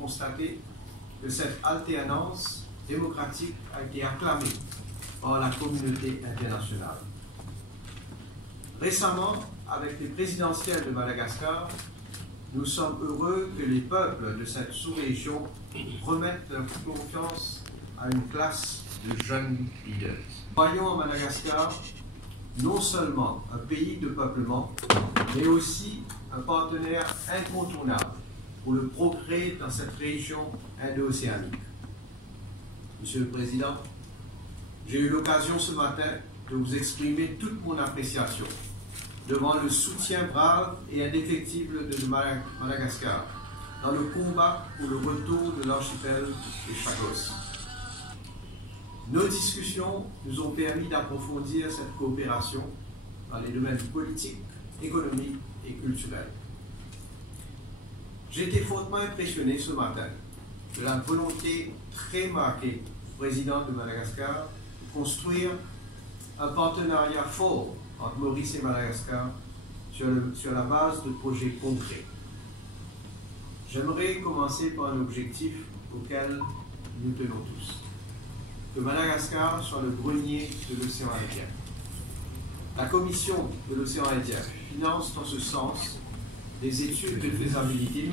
constater que cette alternance démocratique a été acclamée par la communauté internationale. Récemment, avec les présidentielles de Madagascar, nous sommes heureux que les peuples de cette sous-région remettent leur confiance à une classe de jeunes leaders. Voyons en Madagascar non seulement un pays de peuplement, mais aussi un partenaire incontournable pour le progrès dans cette région indo-océanique. Monsieur le Président, j'ai eu l'occasion ce matin de vous exprimer toute mon appréciation devant le soutien brave et indéfectible de Madagascar dans le combat pour le retour de l'archipel des Chagos. Nos discussions nous ont permis d'approfondir cette coopération dans les domaines politiques, économiques et culturels. J'ai été fortement impressionné ce matin de la volonté très marquée du président de Madagascar de construire un partenariat fort entre Maurice et Madagascar sur la base de projets concrets. J'aimerais commencer par un objectif auquel nous tenons tous. Que Madagascar soit le grenier de l'océan Indien. La Commission de l'océan Indien finance dans ce sens des études de faisabilité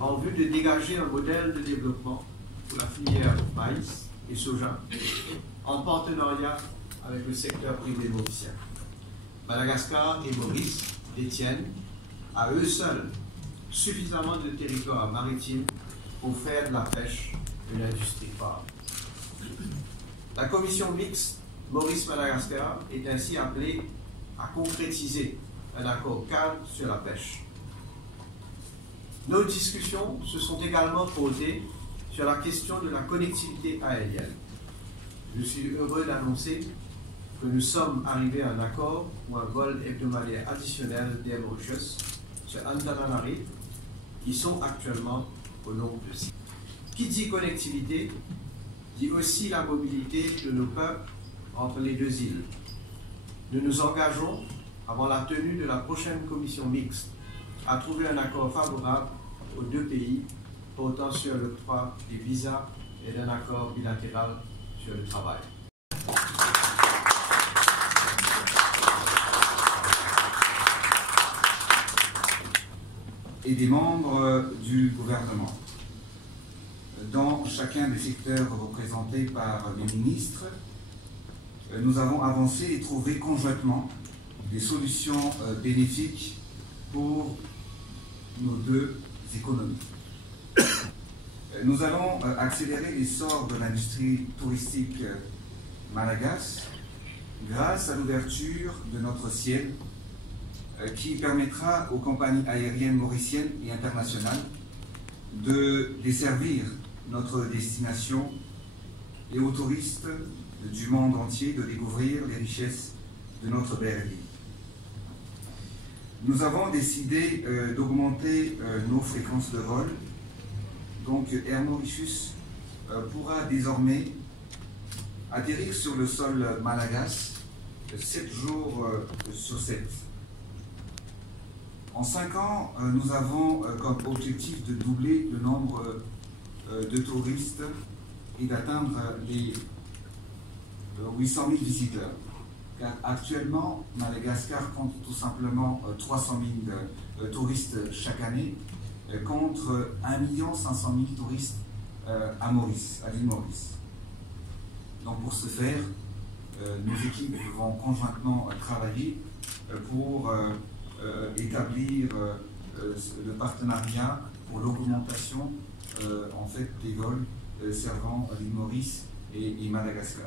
en vue de dégager un modèle de développement pour la filière maïs et soja en partenariat avec le secteur privé mauricien. Madagascar et Maurice détiennent à eux seuls suffisamment de territoire maritime pour faire de la pêche une industrie phare. La commission mixte Maurice-Madagascar est ainsi appelée à concrétiser un accord cadre sur la pêche. Nos discussions se sont également posées sur la question de la connectivité aérienne. Je suis heureux d'annoncer que nous sommes arrivés à un accord pour un vol hebdomadaire additionnel d'Air Mauritius sur Antananarivo, qui sont actuellement au nombre de 6. Qui dit connectivité dit aussi la mobilité de nos peuples entre les deux îles. Nous nous engageons, avant la tenue de la prochaine commission mixte, à trouver un accord favorable aux deux pays portant sur l'octroi des visas et d'un accord bilatéral sur le travail. Et des membres du gouvernement. Dans chacun des secteurs représentés par les ministres, nous avons avancé et trouvé conjointement des solutions bénéfiques pour nos deux économies. Nous allons accélérer l'essor de l'industrie touristique malagasy grâce à l'ouverture de notre ciel qui permettra aux compagnies aériennes mauriciennes et internationales de desservir notre destination et aux touristes du monde entier de découvrir les richesses de notre belle ville. Nous avons décidé d'augmenter nos fréquences de vol. Donc Air Mauritius pourra désormais atterrir sur le sol malagasy 7 jours sur 7. En 5 ans, nous avons comme objectif de doubler le nombre de touristes et d'atteindre les 800 000 visiteurs. Car actuellement, Madagascar compte tout simplement 300 000 touristes chaque année, contre 1 500 000 touristes à Maurice, à l'île Maurice. Donc pour ce faire, nos équipes vont conjointement travailler pour établir le partenariat pour l'augmentation en fait, des vols servant l'île Maurice et Madagascar.